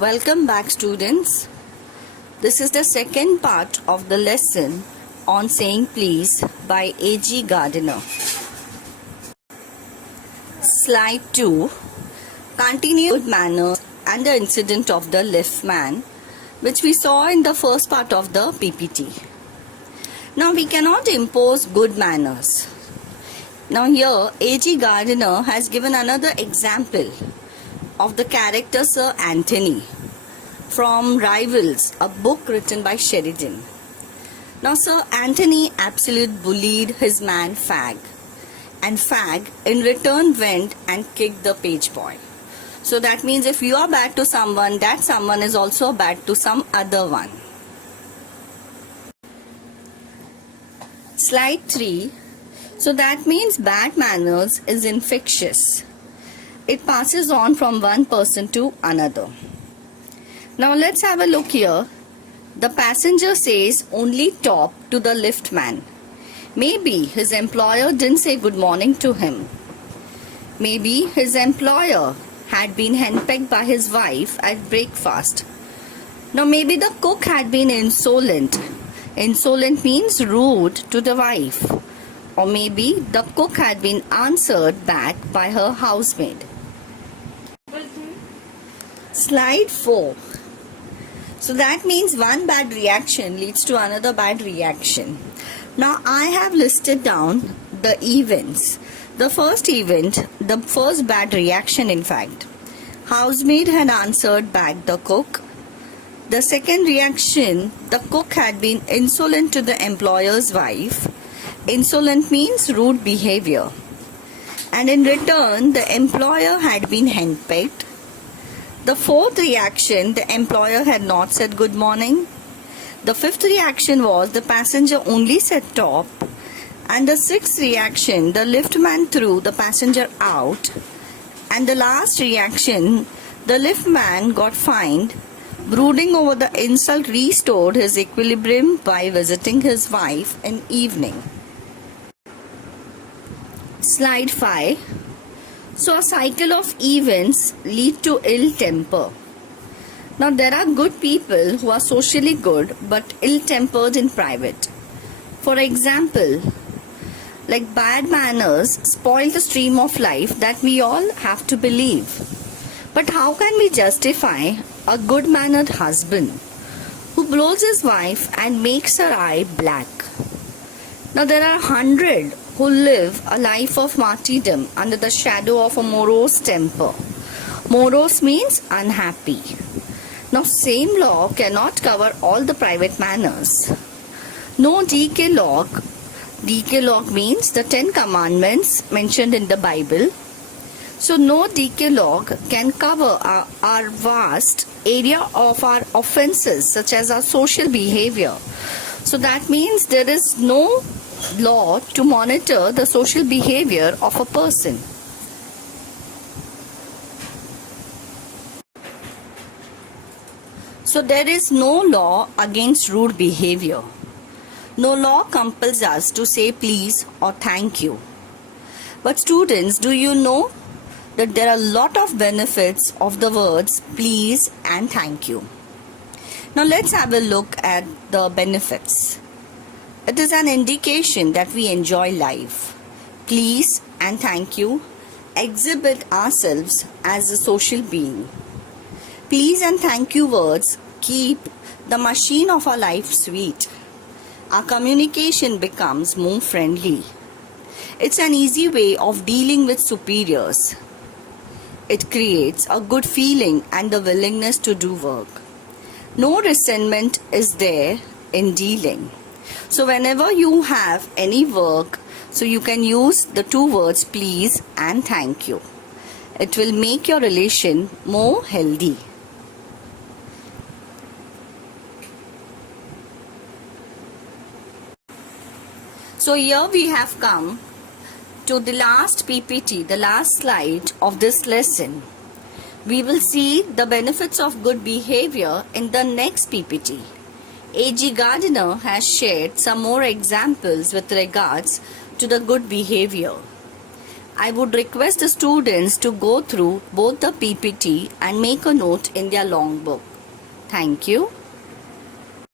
Welcome back, students. This is the second part of the lesson on saying please by A.G. Gardiner. Slide 2. Continue good manners and the incident of the liftman, which we saw in the first part of the PPT. Now we cannot impose good manners. Now here A.G. Gardiner has given another example of the character Sir Anthony from Rivals, a book written by Sheridan. Now Sir Anthony absolute bullied his man Fag, and Fag in return went and kicked the page boy. So that means if you are bad to someone, that someone is also bad to some other one. Slide 3. So that means bad manners is infectious. It passes on from one person to another. Now let's have a look here. The passenger says only top to the liftman. Maybe his employer didn't say good morning to him. Maybe his employer had been henpecked by his wife at breakfast. Now maybe the cook had been insolent. Insolent means rude to the wife. Or maybe the cook had been answered back by her housemaid. Slide 4. So that means one bad reaction leads to another bad reaction. Now I have listed down the events. The first event, the first bad reaction in fact. Housemaid had answered back the cook. The second reaction, the cook had been insolent to the employer's wife. Insolent means rude behavior. And in return, the employer had been henpecked. The fourth reaction, the employer had not said good morning. The fifth reaction was the passenger only said top. And the sixth reaction, the liftman threw the passenger out. And the last reaction, the liftman got fined. Brooding over the insult restored his equilibrium by visiting his wife in evening. Slide 5. So a cycle of events lead to ill temper. Now there are good people who are socially good but ill-tempered in private. For example, like bad manners spoil the stream of life that we all have to believe. But how can we justify a good-mannered husband who blows his wife and makes her eye black? Now there are 100 who live a life of martyrdom under the shadow of a morose temper. Morose means unhappy. Now same law cannot cover all the private manners. No decalogue. Decalogue means the 10 commandments mentioned in the Bible. So no decalogue can cover our vast area of our offenses such as our social behavior. So that means there is no law to monitor the social behavior of a person. So there is no law against rude behavior. No law compels us to say please or thank you. But students, do you know that there are a lot of benefits of the words please and thank you? Now let's have a look at the benefits. It is an indication that we enjoy life. Please and thank you exhibit ourselves as a social being. Please and thank you words keep the machine of our life sweet. Our communication becomes more friendly. It's an easy way of dealing with superiors. It creates a good feeling and the willingness to do work. No resentment is there in dealing. So whenever you have any work, so you can use the two words please and thank you. It will make your relation more healthy. So here we have come to the last PPT, the last slide of this lesson. We will see the benefits of good behavior in the next PPT. A.G. Gardiner has shared some more examples with regards to the good behavior. I would request the students to go through both the PPT and make a note in their long book. Thank you.